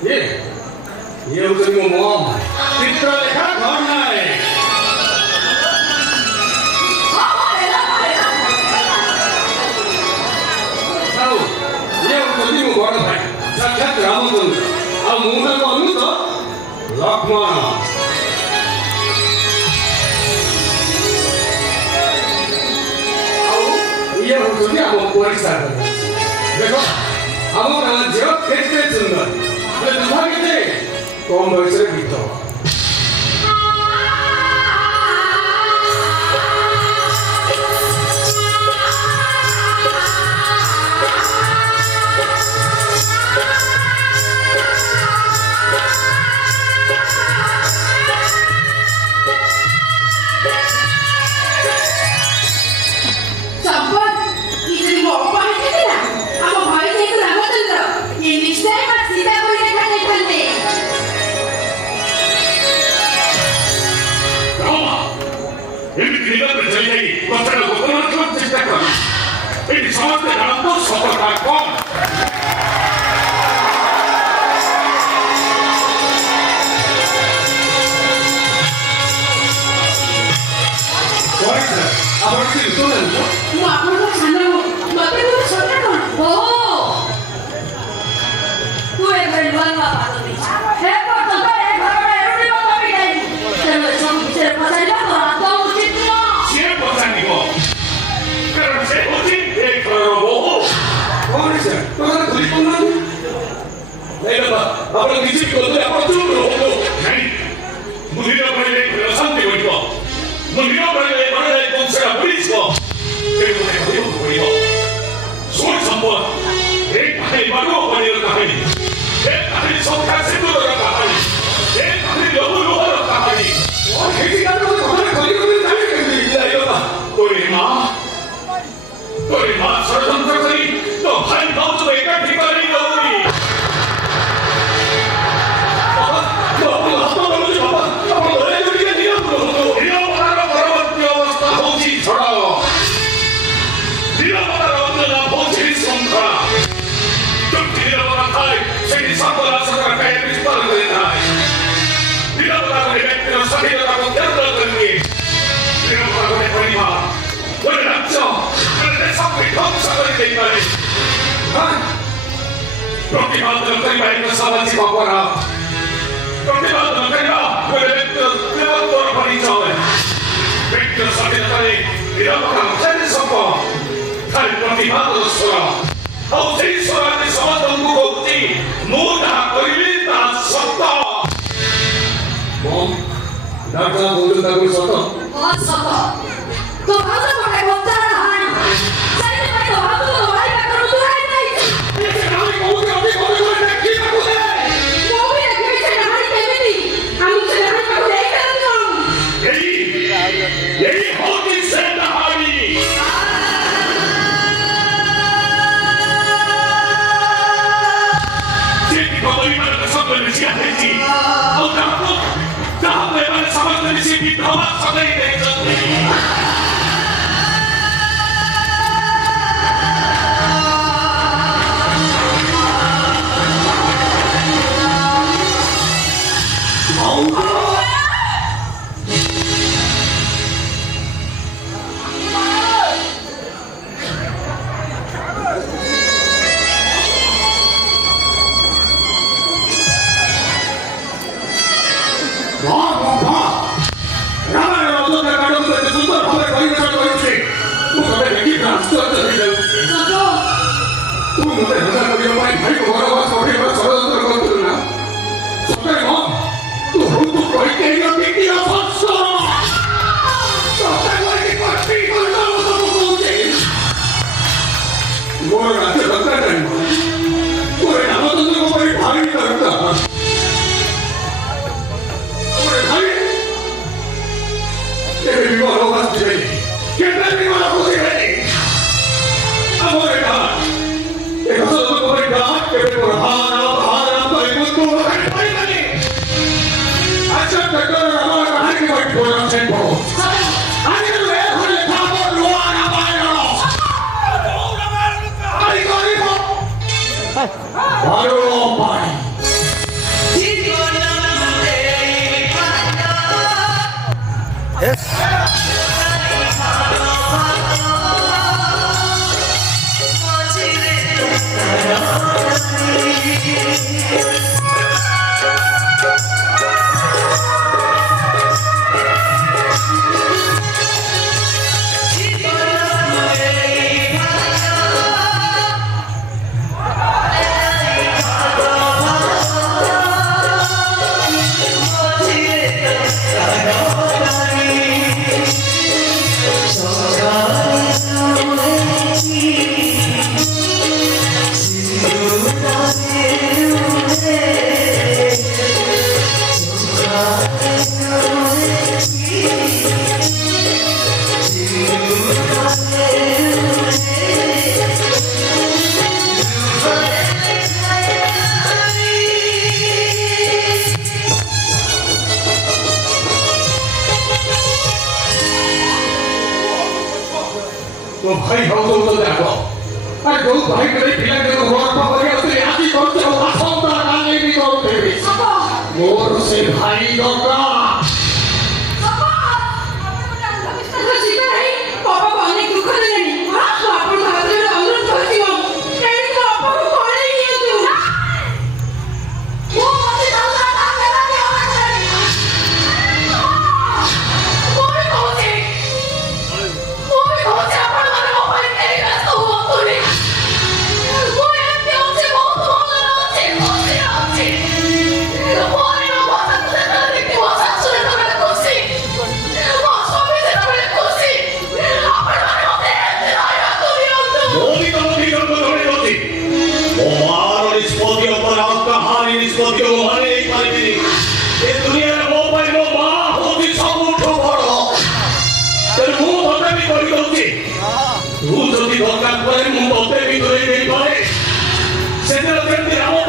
ইয়ে হচ্ছে মম চিত্রলেখা ঘর নাই বড় ভাই সাক্ষাৎ রামচন্দ্র ଆଉ ମୁଁ ତାଙ୍କ ଅନୁତ ଲକ୍ଷ୍ମଣ ଆଉ ଇଏ ହଉଛନ୍ତି ଆମ ପରୀକ୍ଷା ଦେଖ ଆମ ଗାଁ ଝିଅ କେତେ ସୁନ୍ଦର ଦୁଃଖ କେତେ କମ ବୟସରେ ଗୀତ ସମସ୍ତେ ଜାଣନ୍ତୁ ସଫଳତା କଣ ଆପଣ କିଛି ଶୁଣନ୍ତୁ ମୁଁ ଆପଣଙ୍କ ସାନ ମତେ ଗୋଟେ ସତ୍ୟ କଣ ଓହୋ ତୁ ଏବେ ନୂଆ ନୂଆ ପାଦ ଦେଇଛୁ ହେ ପର୍ଯ୍ୟନ୍ତ ଏ ଘରର ଏରୁଣି ବାବା ବି ଯାଇନି ତେଣୁ ଏସବୁ ବିଷୟରେ ପଚାରିବା ତ ଆଦୌ ଉଚିତ ନୁହଁ ସିଏ ପଚାରିବ କାରଣ ସେ ହଉଛି ଏ ଘରର ବୋହୂ କଣ ସେ ତୋର ଧରି ପଡୁନାହାନ୍ତି ନାଇଁ ବାବା ଆପଣ କିଛି କଲେ ଆପଣ ଚୁପ୍ ରୁହନ୍ତୁ ନାଇଁ ବୁଝିଲ ପଡ଼ିଲେ ଶାନ୍ତି ହୋଇଯିବ ବୁଝିଲ ପଡ଼ିଲେ ଘରେ ବଂଶଟା ବୁଡ଼ିଯିବ ତେଣୁ ମୋତେ କହିବାକୁ ପଡ଼ିବ ଶୁଣ ସମ୍ପଦ ଏ କାହାଣୀ ମାନବ ପଡ଼ିର କାହାଣୀ ଏ କାହାଣୀ ସଂଖ୍ୟା ସିନ୍ଦୁରର କାହାଣୀ ଏ କାହାଣୀ ଲହୁ ଲୁହର କାହାଣୀ କଣ ହେଇଛି କାରଣ ଘରେ କରିବ ଜାଣି କେମିତି ଯାଇ ବାବା ତୋରି ମା ଷଡ଼ଯନ୍ତ୍ର କରି ତୋ ଭାଇ ଭାଉଜ ଏକାଠି କରି ଦଉନି ଅବସ୍ଥା ହଉଛି ଝଡ଼ ନିରବତାର ଅଞ୍ଜନା ହଉଛି ଶୃଙ୍ଖଳା ଯୋଉଠି ନିରବତା ଥାଏ ସେଠି ସର୍ବନାଶକର କାୟ ବିସ୍ତାର କରିଥାଏ ନିରବତା ଗୋଟେ ବ୍ୟକ୍ତିର ସ୍ୱାଧୀନତାକୁ କେନ୍ଦ୍ର କରିନିଏ ନିରବତା ଗୋଟେ ପରିବାର ଗୋଟେ ରାଜ୍ୟ ଗୋଟେ ଦେଶକୁ ଧ୍ୱଂସ କରିଦେଇପାରେ ପ୍ରତିପାଦନ କରିବା ଏକ ସାମାଜିକ ଅପରାଧ ପ୍ରତିପାଦନ କରିବା ଗୋଟେ ବ୍ୟକ୍ତିର ଦେବତ୍ୱର ପରିଚୟ ବ୍ୟକ୍ତିର ସ୍ୱାଧୀନତାରେ ନିରବତା କେତେ ସପ ଖାଲି ପ୍ରତିପାଦନ ସ୍ୱର ଆଉ ସେଇ ସ୍ୱର ଆଜି ସମସ୍ତଙ୍କୁ କହୁଛି ମୁଁ ଯାହା କହିଲି ତାହା ସତ ଡାକ୍ତର କହୁଛୁ ତାକୁ ସତ ସତ ତୋ ଭାଉଜ ଗୋଟେ ବଞ୍ଚାର ହାଣି ସେଇଥିପାଇଁ ତୋ ଭାଉଜ ତୋ ଭାଇ ପାଖରୁ ଦୂରାଇ ଯାଇଛି ମୁଁ ବି ଦେଖିବି ସେ ହାଣି କେମିତି ଆମକୁ ସେ ହାଣି ପାଖକୁ ଦେଇପାରିବୁ ଏଇ ହଉଛି ସେ ହାଣି ଯେକି ପରିବାରର ସବୁ ମିଶିଆ ହେଇଛି ଆଉ ତାହାକୁ ଏମାନେ ସମସ୍ତେ ମିଶି ବିଧବା ସଜାଇ ଦେଇଛନ୍ତି तो भाई हो तो देखो अरे दो भाई मेरे पिला के रोड पर लगे उसने आती कौन से आसों का गाने भी तो तेरी और से भाई दोगा দরকার পড়ে মুখ ভিতরে নেই পারে সেটা কেমন